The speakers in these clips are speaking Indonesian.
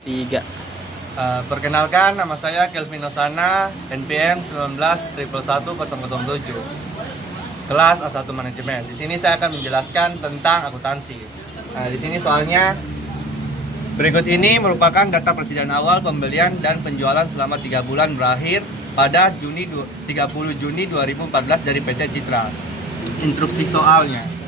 Tiga. Perkenalkan, nama saya Kelvin Osana, NPM 19111107, kelas A1 Manajemen. Di sini saya akan menjelaskan tentang akuntansi. Di sini soalnya berikut ini merupakan data persediaan awal pembelian dan penjualan selama 3 bulan berakhir pada 30 Juni 2014 dari PT Citra. Instruksi soalnya.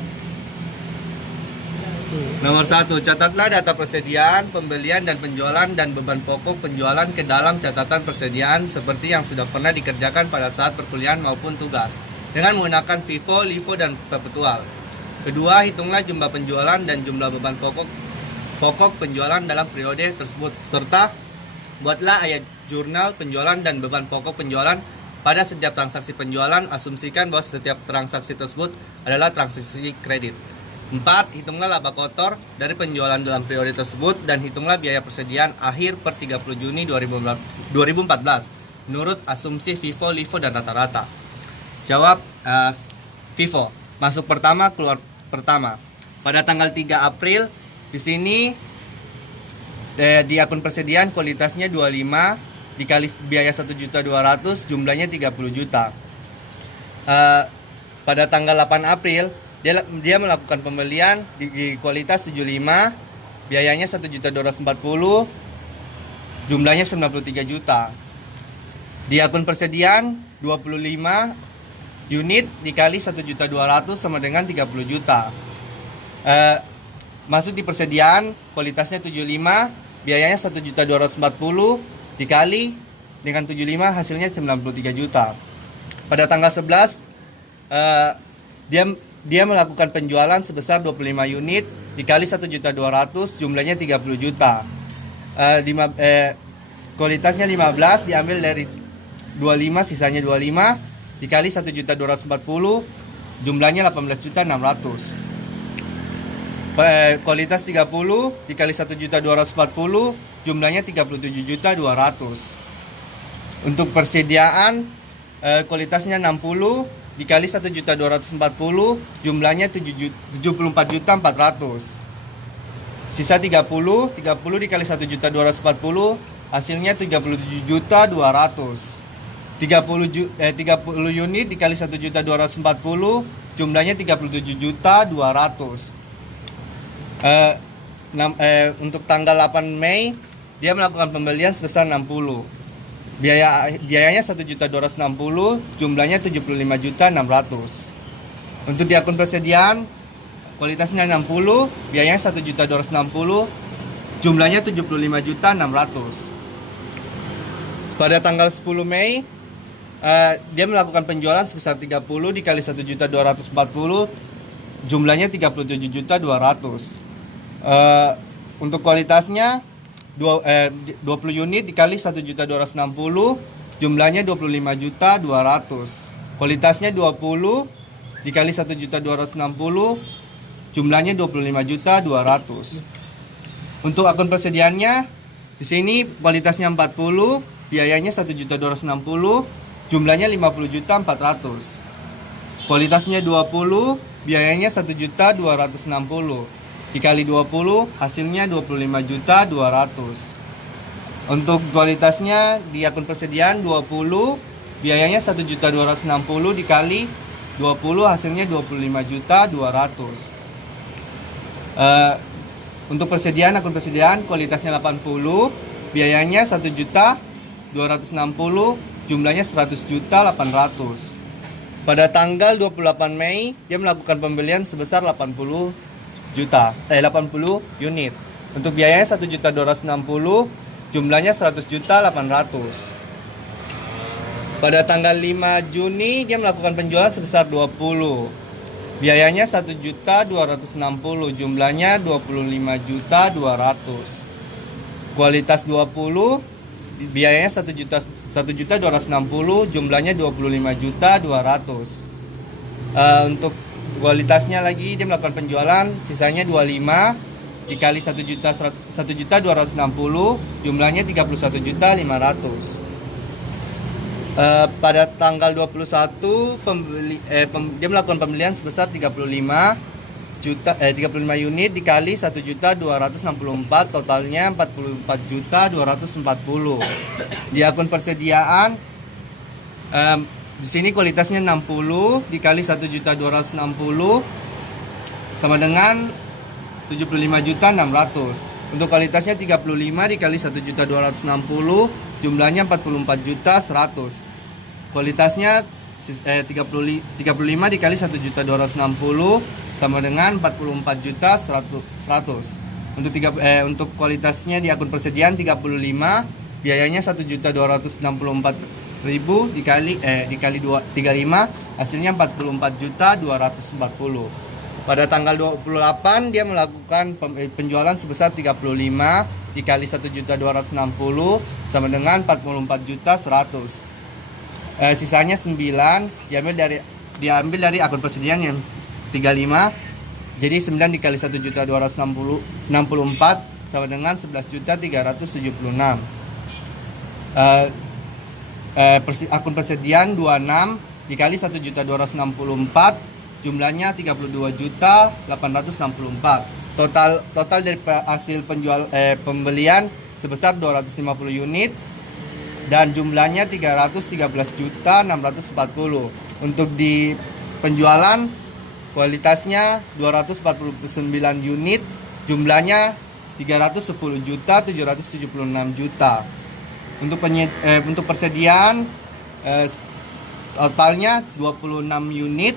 Nomor 1, catatlah data persediaan, pembelian dan penjualan dan beban pokok penjualan ke dalam catatan persediaan seperti yang sudah pernah dikerjakan pada saat perkuliahan maupun tugas dengan menggunakan FIFO, LIFO, dan perpetual. Kedua, hitunglah jumlah penjualan dan jumlah beban pokok penjualan dalam periode tersebut serta buatlah ayat jurnal penjualan dan beban pokok penjualan pada setiap transaksi penjualan. Asumsikan bahwa setiap transaksi tersebut adalah transaksi kredit. 4. Hitunglah laba kotor dari penjualan dalam periode tersebut dan hitunglah biaya persediaan akhir per 30 Juni 2014 menurut asumsi FIFO, LIFO, dan rata-rata. Jawab FIFO. Masuk pertama, keluar pertama. Pada tanggal 3 April di sini di akun persediaan kualitasnya 25 dikali biaya 1.200.000 jumlahnya 30 juta. Pada tanggal 8 April dia melakukan pembelian di kualitas 75, biayanya 1.240.000, jumlahnya 93 juta. Di akun persediaan 25 unit dikali 1.200.000 sama dengan 30 juta. Masuk di persediaan kualitasnya 75, biayanya 1.240.000 dikali dengan 75 hasilnya 93 juta. Pada tanggal 11 dia melakukan penjualan sebesar 25 unit dikali 1.200.000 jumlahnya 30 juta. Kualitasnya 15 diambil dari 25 sisanya 25 dikali 1.240.000 jumlahnya 18.600. Kualitas 30 dikali 1.240.000 jumlahnya 37.200. Untuk persediaan kualitasnya 60 dikali 1.240.000 jumlahnya 74.400. Sisa 30 dikali 1.240 hasilnya 37.200. 30 unit dikali 1.240 jumlahnya 37.200. Untuk tanggal 8 Mei dia melakukan pembelian sebesar 60. Biayanya 1.260, jumlahnya 75.600. Untuk di akun persediaan kualitasnya 60, biayanya 1.260, jumlahnya 75.600. Pada tanggal 10 Mei dia melakukan penjualan sebesar 30 dikali 1.240, jumlahnya 37.200. Untuk kualitasnya 20 unit dikali 1.260 jumlahnya 25.200. Kualitasnya 20 dikali 1.260 jumlahnya 25.200. Untuk akun persediaannya di sini kualitasnya 40, biayanya 1.260, jumlahnya 50.400. Kualitasnya 20, biayanya 1.260. Dikali 20 hasilnya 25.200. Untuk kualitasnya di akun persediaan 20, biayanya 1.260 dikali 20 hasilnya 25.200. Untuk persediaan akun persediaan kualitasnya 80, biayanya 1.260, jumlahnya 100.800. Pada tanggal 28 Mei dia melakukan pembelian sebesar 80 unit. Untuk biayanya 1.260, jumlahnya 100.800. Pada tanggal 5 Juni dia melakukan penjualan sebesar 20. Biayanya 1.260, jumlahnya 25.200. Kualitas 20, biayanya 1.260, jumlahnya 25.200. Untuk kualitasnya lagi dia melakukan penjualan sisanya 25 dikali 1.260 jumlahnya 31.500. Pada tanggal 21 dia melakukan pembelian sebesar 35 35 unit dikali 1.264, totalnya 44.240. Di akun persediaan di sini kualitasnya 60 dikali 1.260 sama dengan 75.600. Untuk kualitasnya 35 dikali 1.260, jumlahnya 44.100. Kualitasnya 35 dikali 1.260 sama dengan 44.100. Untuk kualitasnya di akun persediaan 35, biayanya 1.264.000 dikali 35, hasilnya 44.240. Pada tanggal 28 dia melakukan penjualan sebesar 35 dikali 1.260 sama dengan 44.100. Sisanya 9 diambil dari akun persediaan yang 35. Jadi 9 dikali 1.264 sama dengan 11.376. Akun persediaan 26 dikali 1.264, jumlahnya 32.864. Total dari hasil pembelian sebesar 250 unit dan jumlahnya 313.640. Untuk di penjualan kualitasnya 249 unit, jumlahnya 310.776 juta. Untuk persediaan totalnya 26 unit,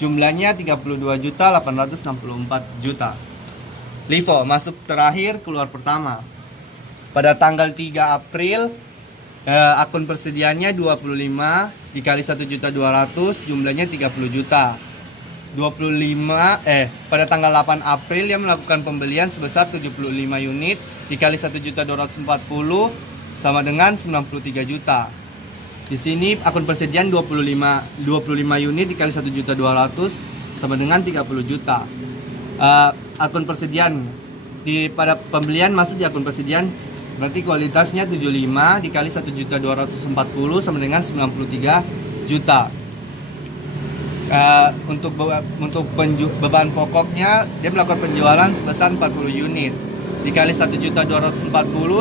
jumlahnya 32.864 juta. LIFO masuk terakhir, keluar pertama. Pada tanggal 3 April akun persediaannya 25 dikali 1.200, jumlahnya 30 juta. Pada tanggal 8 April dia melakukan pembelian sebesar 75 unit dikali 1.240 sama dengan 93 juta. Di sini akun persediaan 25 unit dikali 1.200 sama dengan 30 juta. Akun persediaan pada pembelian masuk di akun persediaan, berarti kualitasnya 75 dikali 1.240 sama dengan 93 juta. Untuk beban pokoknya dia melakukan penjualan sebesar 40 unit dikali 1.240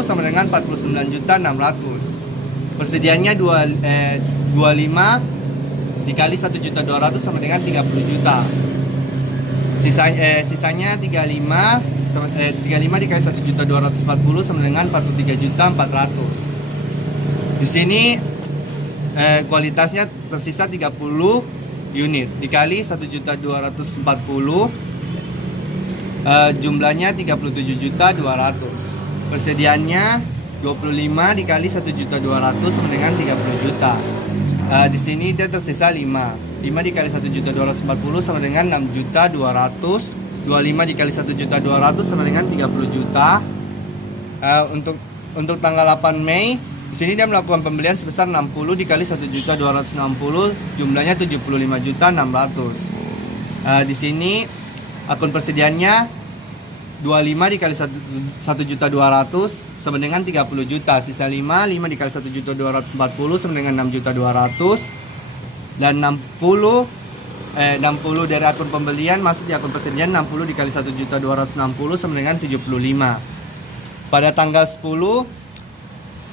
sama dengan 49.600. Persediaannya 25 dikali 1.200 sama dengan 30 juta. Sisanya 35 dikali 1.240 sama dengan 43.400. Di sini kualitasnya tersisa 30 unit dikali 1.240, jumlahnya 37.200. Persediaannya 25 dikali 1.200 sama dengan 30 juta. Di sini dia tersisa 5 dikali 1.240 sama dengan 6.200. 25 dikali 1.200 sama dengan 30 juta. Untuk tanggal 8 Mei di sini dia melakukan pembelian sebesar 60 dikali 1.260, jumlahnya 75.600. Di sini akun persediaannya 25 dikali 1.200 sama dengan 30 juta. Sisa 5 dikali 1.240 sama dengan 6.200. Dan 60 dari akun pembelian masuk di akun persediaan 60 dikali 1.260 sama dengan 75. Pada tanggal 10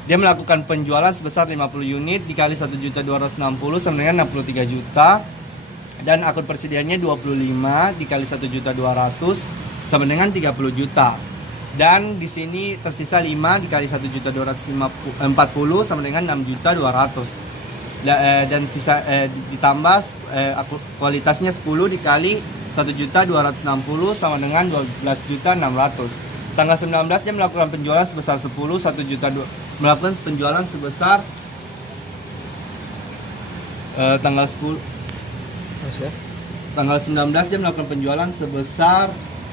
dia melakukan penjualan sebesar 50 unit dikali 1.260 sama dengan 63 juta. Dan akun persediaannya 25 dikali 1.200 sama dengan 30 juta. Dan di sini tersisa 5 dikali 1.240 sama dengan 6.200. Dan sisa ditambah kualitasnya 10 dikali 1.260 sama dengan 12.600. Tanggal 19 dia melakukan penjualan sebesar 10 melakukan penjualan sebesar tanggal 19 dia melakukan penjualan sebesar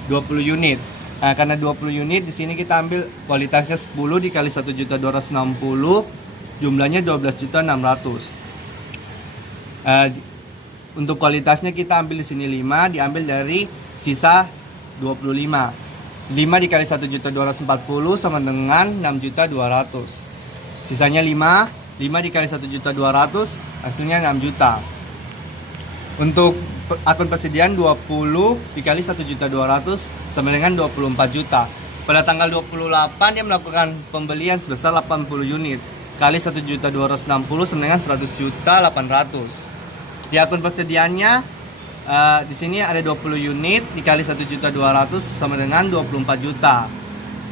20 unit. Karena 20 unit di sini kita ambil kualitasnya 10 dikali 1.260, jumlahnya 12.600. Untuk kualitasnya kita ambil di sini 5 diambil dari sisa 25. 5 dikali 1.240 sama dengan 6.200. Sisanya 5 dikali 1.200, hasilnya 6 juta. Untuk akun persediaan 20 dikali 1.200.000 sama dengan 24 juta. Pada tanggal 28 dia melakukan pembelian sebesar 80 unit kali 1.260.000 sama dengan 100.800.000. Di akun persediaannya di sini ada 20 unit dikali 1.200.000 sama dengan 24 juta.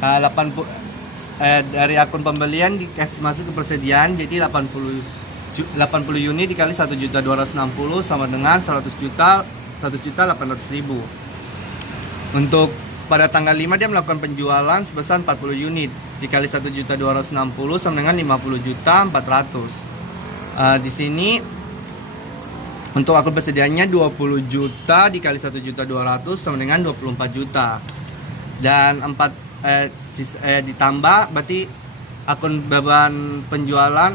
80 dari akun pembelian dikasih masuk ke persediaan, jadi 80 unit dikali 1.260.000 sama dengan 100.800.000. Untuk pada tanggal 5 dia melakukan penjualan sebesar 40 unit dikali 1.260.000 sama dengan 50.400.000. Di sini untuk akun persediaannya 20 juta dikali 1.200.000 sama dengan 24 juta. Dan ditambah berarti akun beban penjualan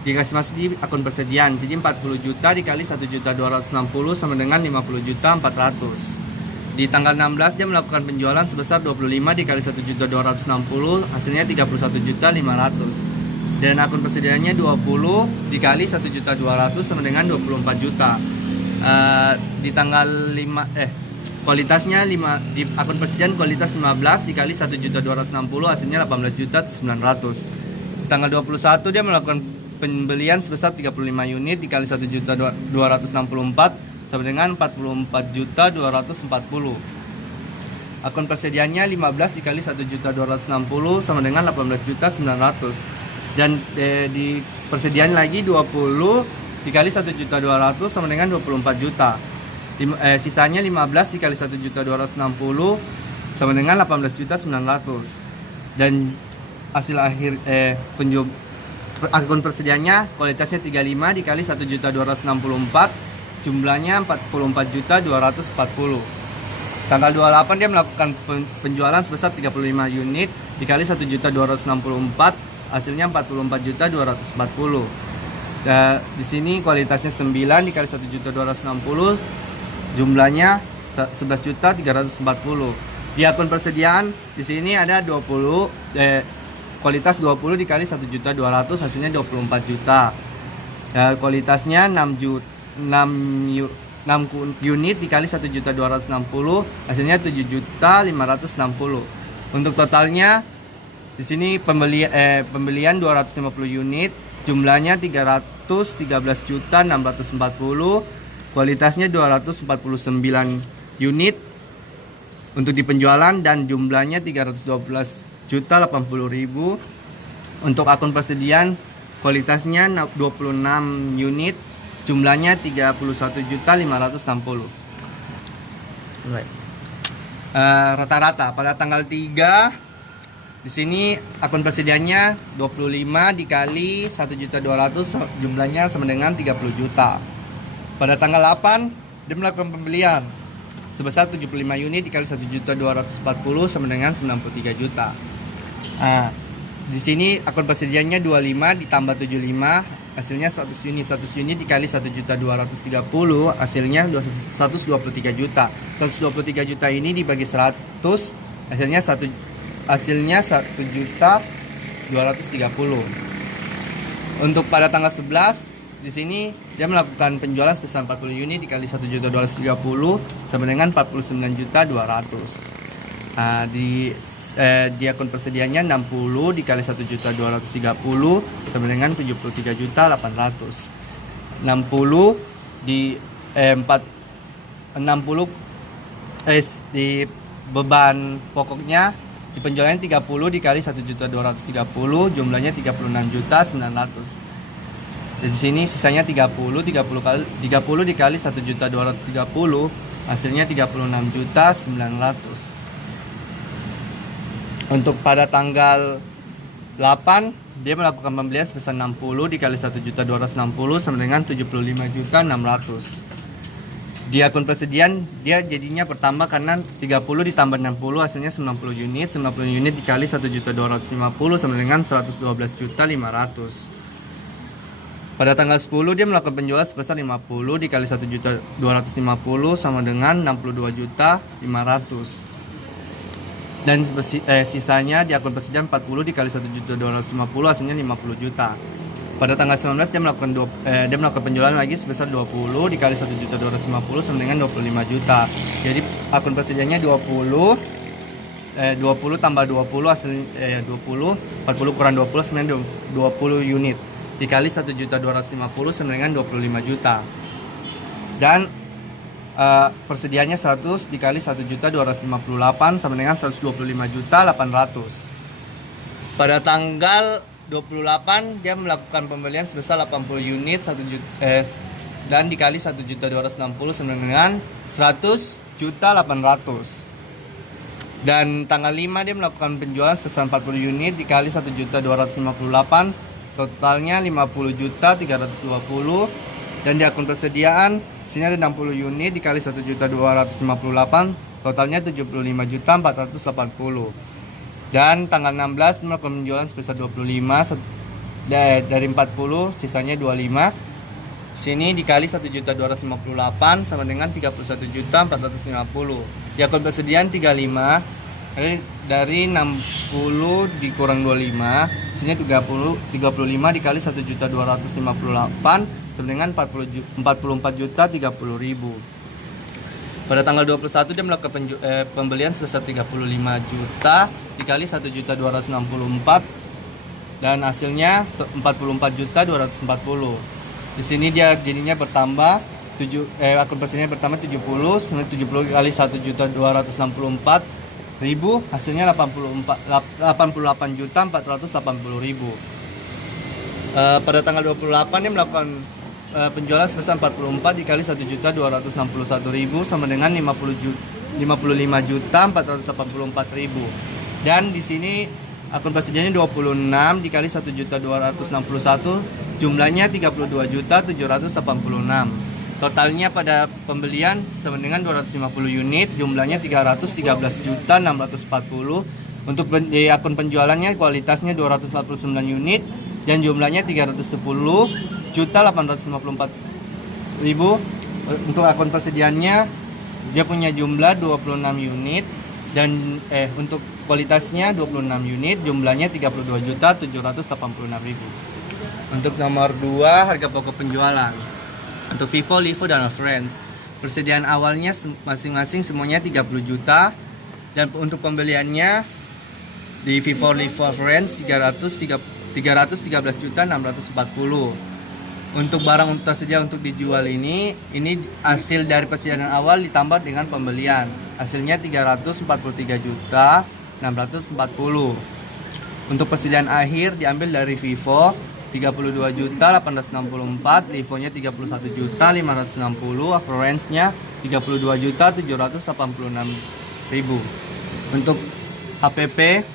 dikasih masuk di akun persediaan, jadi 40 juta dikali 1.260.000 sama dengan 50.400.000. Di tanggal 16 dia melakukan penjualan sebesar 25 dikali 1.260.000 hasilnya 31.500.000. Dan akun persediaannya 20 dikali 1.200.000 sama dengan 24 juta. Di tanggal 5 kualitasnya 5 di akun persediaan kualitas 15 dikali 1.260 hasilnya 18.900.000. Tanggal 21 dia melakukan pembelian sebesar 35 unit dikali 1.264 sama dengan 44.240. Akun persediaannya 15 dikali 1.260 sama dengan 18.900. Dan di persediaan lagi 20 dikali 1.200 sama dengan 24 juta. Sisanya 15 dikali 1.260 sama dengan 18.900. Dan hasil akhir akun persediaannya kualitasnya 35 dikali 1.264 jumlahnya 44.240. Tanggal 28 dia melakukan penjualan sebesar 35 unit dikali 1.264 hasilnya 44.240. Di sini kualitasnya 9 dikali 1.260 jumlahnya 11.340. Di akun persediaan di sini ada 20 kualitas 20 dikali 1.200 hasilnya 24 juta. Kualitasnya 6 unit dikali 1.260 hasilnya 7.560. Untuk totalnya di sini pembelian 250 unit jumlahnya 313.640, kualitasnya 249 unit untuk di penjualan dan jumlahnya 312.080.000. Untuk akun persediaan kualitasnya 26 unit jumlahnya 31.560. Rata-rata pada tanggal 3 di sini akun persediaannya 25 dikali 1.200 jumlahnya sama dengan 30 juta. Pada tanggal 8 dia melakukan pembelian sebesar 75 unit dikali 1.240 sama dengan 93 juta. Di sini akun persediaannya 25 ditambah 75 hasilnya 100 unit. 100 unit dikali 1.230 hasilnya 123 juta. 123 juta ini dibagi 100 hasilnya 1.230.000. Untuk pada tanggal 11 di sini dia melakukan penjualan sebesar 40 unit dikali 1.230 sama dengan 49.200. Di akun persediaannya 60 dikali 1.230 sama dengan 73.800. 60 di 60 di beban pokoknya di penjualannya 30 dikali 1.230 jumlahnya 36.900. Di sini sisanya 30 dikali 1.230 hasilnya 36.900. Untuk pada tanggal 8 dia melakukan pembelian sebesar 60 dikali 1.260 sama dengan 75.600. Di akun persediaan dia jadinya bertambah karena 30 ditambah 60 hasilnya 90 unit. 90 unit dikali 1.250 sama dengan 112.500. Pada tanggal 10 dia melakukan penjualan sebesar 50 dikali 1.250 sama dengan 62.500. Dan sisanya di akun persediaan 40 dikali 1.250 hasilnya 50 juta. Pada tanggal 19 dia melakukan penjualan lagi sebesar 20 dikali 1.250 sama dengan 25 juta. Jadi akun persediaannya 20 tambah 20 hasil 20 40 kurang 20 sama dengan 20 unit dikali 1.250 sama dengan 25 juta. Dan persediaannya 100 dikali 1.258 sama dengan 125.800. Pada tanggal 28 dia melakukan pembelian sebesar 80 unit dan dikali 1.260 sama dengan 100.800. Dan tanggal 5 dia melakukan penjualan sebesar 40 unit dikali 1.258, totalnya 50.320. Dan di akun persediaan sini ada 60 unit dikali 1.258, totalnya 75.480. Dan tanggal 16 melakukan penjualan sebesar 25 dari 40 sisanya 25. Sini dikali 1.258 sama dengan 31.450. Di akun persediaan 35 dari 60 dikurang 25 sini 35 dikali 1.258 sama dengan 44.030.000. Pada tanggal 21 dia melakukan pembelian sebesar 35 juta dikali 1.264 dan hasilnya 44.240. Di sini dia jadinya bertambah akun persediaannya bertambah 70 kali 1.264.000 hasilnya 88.480.000. Pada tanggal 28 dia melakukan penjualan sebesar 44 dikali 1.261.000 sama dengan 55.484.000. Dan di sini akun persediaannya 26 dikali 1.261 jumlahnya 32.786. Totalnya pada pembelian sama dengan 250 unit jumlahnya 313.640. Untuk akun penjualannya kualitasnya 249 unit dan jumlahnya 310.854.000. Untuk akun persediaannya dia punya jumlah 26 unit dan untuk kualitasnya 26 unit jumlahnya 32.786.000. Untuk nomor 2 harga pokok penjualan untuk Vivo, Livo dan Friends. Persediaan awalnya masing-masing semuanya 30 juta dan untuk pembeliannya di Vivo, Livo, Friends 313.640. Untuk barang tersedia untuk dijual ini hasil dari persediaan awal ditambah dengan pembelian. Hasilnya 343.640. Untuk persediaan akhir diambil dari Vivo 32.864, Livonya 31.560, Friends-nya 32.786.000. Untuk HPP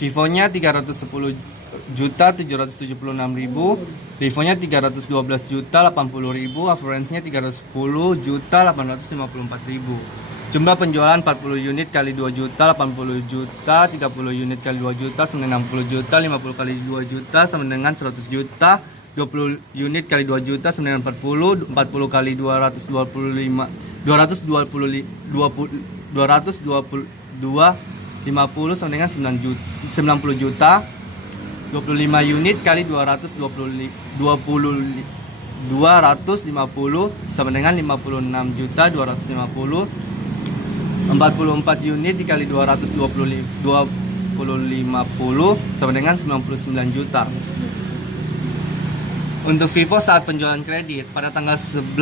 Vivonya 310.776.000, Livonya 312.080.000, Friends-nya 310.854.000. Jumlah penjualan 40 unit kali 2 juta 80 juta, 30 unit kali 2 juta sama dengan 60 juta, 50 kali 2 juta sama dengan 100 juta, 20 unit kali 2 juta sama dengan 40, 40 kali 222 50 sama dengan 90 juta, 25 unit kali 250 sama dengan 56 juta 250. 44 unit dikali 250 sama dengan 99 juta. Untuk Vivo saat penjualan kredit pada tanggal 11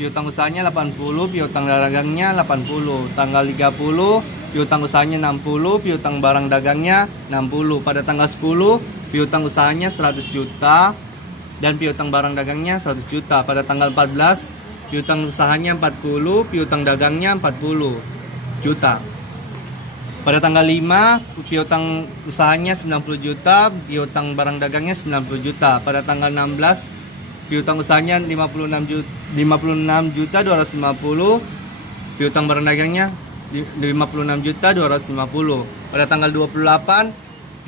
piutang usahanya 80, piutang dagangnya 80, tanggal 30 piutang usahanya 60, piutang barang dagangnya 60. Pada tanggal 10 piutang usahanya 100 juta dan piutang barang dagangnya 100 juta. Pada tanggal 14 piutang usahanya 40, piutang dagangnya 40 juta. Pada tanggal 5 piutang usahanya 90 juta, piutang barang dagangnya 90 juta. Pada tanggal 16 piutang usahanya 56 juta 250, piutang barang dagangnya 56 juta 250. Pada tanggal 28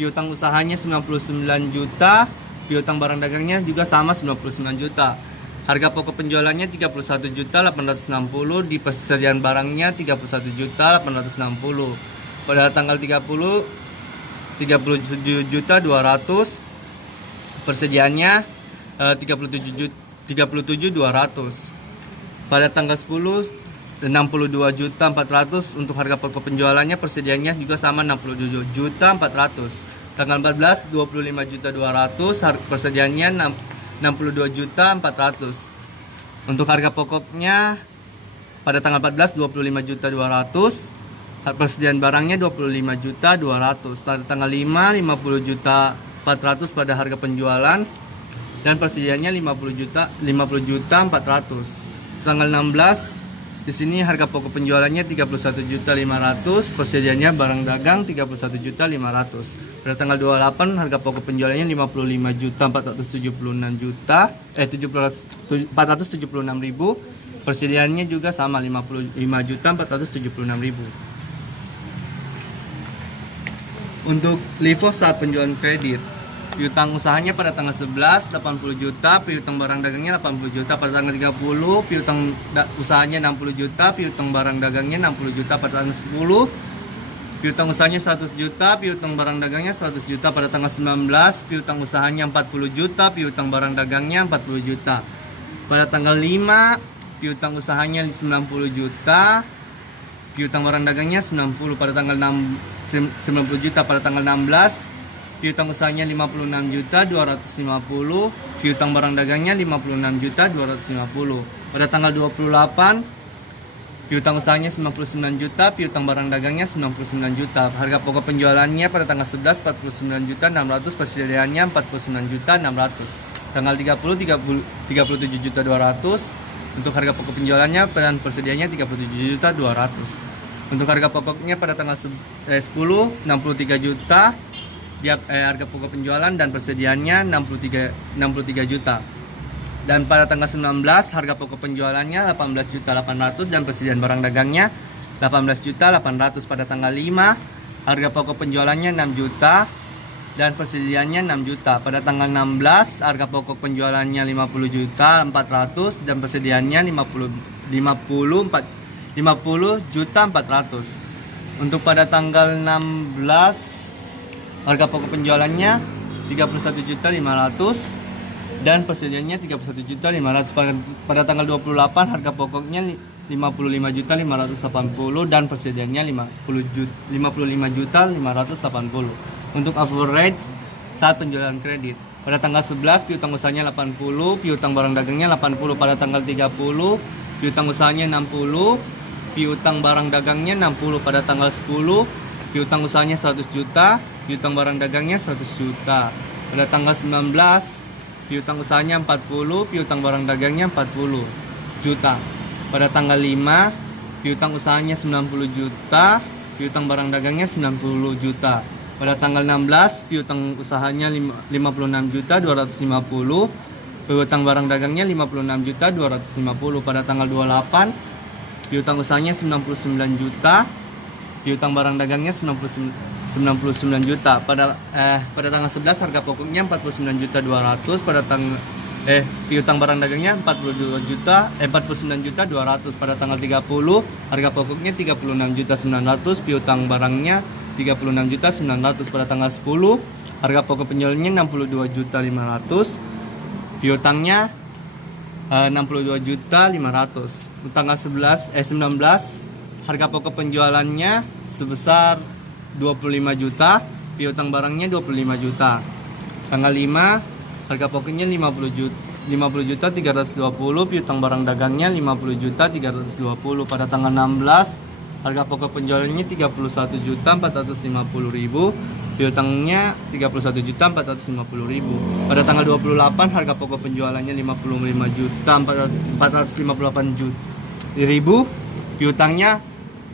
piutang usahanya 99 juta, piutang barang dagangnya juga sama 99 juta. Harga pokok penjualannya 31.860, di persediaan barangnya 31.860. Pada tanggal 30 37.200, Persediaannya 37.200. Pada tanggal 10 62.400.000 untuk harga pokok penjualannya. Persediaannya juga sama 67.400.000. Tanggal 14 25.200.000, persediaannya 62.400.000. Untuk harga pokoknya pada tanggal 14 25.200.000, persediaan barangnya 25.200.000. Pada tanggal 5 50.400.000 pada harga penjualan dan persediaannya 50.400.000. Tanggal 16 di sini harga pokok penjualannya 31.500.000, persediaannya barang dagang 31.500.000. Pada tanggal 28 harga pokok penjualannya 55.476.000, persediaannya juga sama 55.476.000. Untuk LIFO saat penjualan kredit, piutang usahanya pada tanggal 11 80 juta, piutang barang dagangnya 80 juta. Pada tanggal 30 piutang usahanya 60 juta, piutang barang dagangnya 60 juta. Pada tanggal 10 piutang usahanya 100 juta, piutang barang dagangnya 100 juta. Pada tanggal 19 piutang usahanya 40 juta, piutang barang dagangnya 40 juta. Pada tanggal 5 piutang usahanya 90 juta, piutang barang dagangnya 90. Pada tanggal 6 90 juta. Pada tanggal 16 piutang usahanya 56.250, piutang barang dagangnya 56.250. Pada tanggal 28 piutang usahanya 99 juta, piutang barang dagangnya 99 juta. Harga pokok penjualannya pada tanggal 11 49.600.000, persediaannya 49.600.000. Tanggal 30 37.200.000 untuk harga pokok penjualannya dan persediaannya 37.200.000. Untuk harga pokoknya pada tanggal 10 63 juta. Harga pokok penjualan dan persediaannya 63 juta. Dan pada tanggal 19 harga pokok penjualannya 18.800.000 dan persediaan barang dagangnya 18.800.000. Pada tanggal 5 harga pokok penjualannya 6 juta dan persediaannya 6 juta. Pada tanggal 16 harga pokok penjualannya 50.400.000 dan persediaannya 50.400.000. Untuk pada tanggal 16 harga pokok penjualannya 31.500.000 dan persediaannya 31.500.000. Pada tanggal 28 harga pokoknya 55.580.000 dan persediaannya 55.580.000. Untuk average saat penjualan kredit, pada tanggal 11 piutang usahanya 80, piutang barang dagangnya 80. Pada tanggal 30 piutang usahanya 60, piutang barang dagangnya 60. Pada tanggal 10 piutang usahanya 100 juta, piutang barang dagangnya 100 juta. Pada tanggal 19 piutang usahanya 40, piutang barang dagangnya 40 juta. Pada tanggal 5 piutang usahanya 90 juta, piutang barang dagangnya 90 juta. Pada tanggal 16 piutang usahanya 56.250, piutang barang dagangnya 56.250. Pada tanggal 28 piutang usahanya 99 juta, piutang barang dagangnya 99 juta. Pada tanggal 11 harga pokoknya 49.200.000, pada piutang barang dagangnya 49.200.000. Pada tanggal 30 harga pokoknya 36.900.000, piutang barangnya 36.900.000. Pada tanggal 10 harga pokok penjualannya 62.500.000, piutangnya 62.500.000. Tanggal 19 harga pokok penjualannya sebesar 25 juta, piutang barangnya 25 juta. Tanggal 5 harga pokoknya 50 juta 320, piutang barang dagangnya 50 juta 320. Pada tanggal 16 harga pokok penjualannya 31 juta 450.000, piutangnya 31 juta 450.000. Pada tanggal 28 harga pokok penjualannya 55 juta 458.000, piutangnya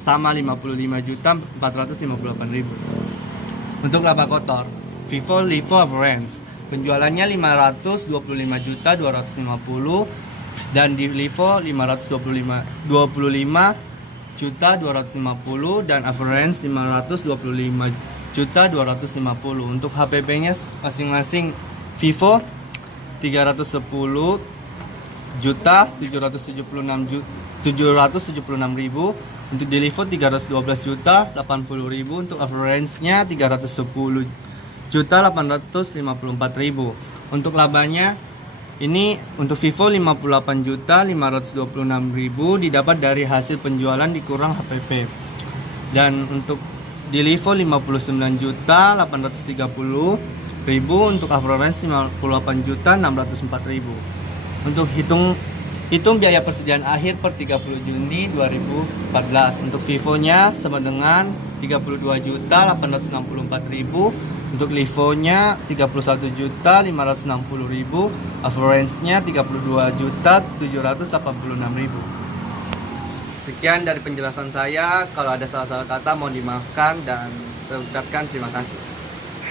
sama 55 juta 458.000. Untuk laba kotor, Vivo LIFO Average penjualannya 525 juta 250 dan di LIFO 525 juta 250 dan average 525 juta 250. Untuk HPP-nya masing-masing Vivo 310 juta 776.000, untuk Delivo 312 juta 80.000, untuk average-nya 310 juta 854.000. Untuk labanya ini untuk Vivo 58.526.000 didapat dari hasil penjualan dikurang HPP. Dan untuk di Livo 59.830.000, untuk Avrorens 58.604.000. Untuk hitung biaya persediaan akhir per 30 Juni 2014. Untuk Vivo-nya sama dengan 32.864.000. Untuk Livo-nya 31.560.000, Avrorens-nya 32.786.000. Sekian dari penjelasan saya. Kalau ada salah-salah kata mohon dimaafkan dan saya ucapkan terima kasih.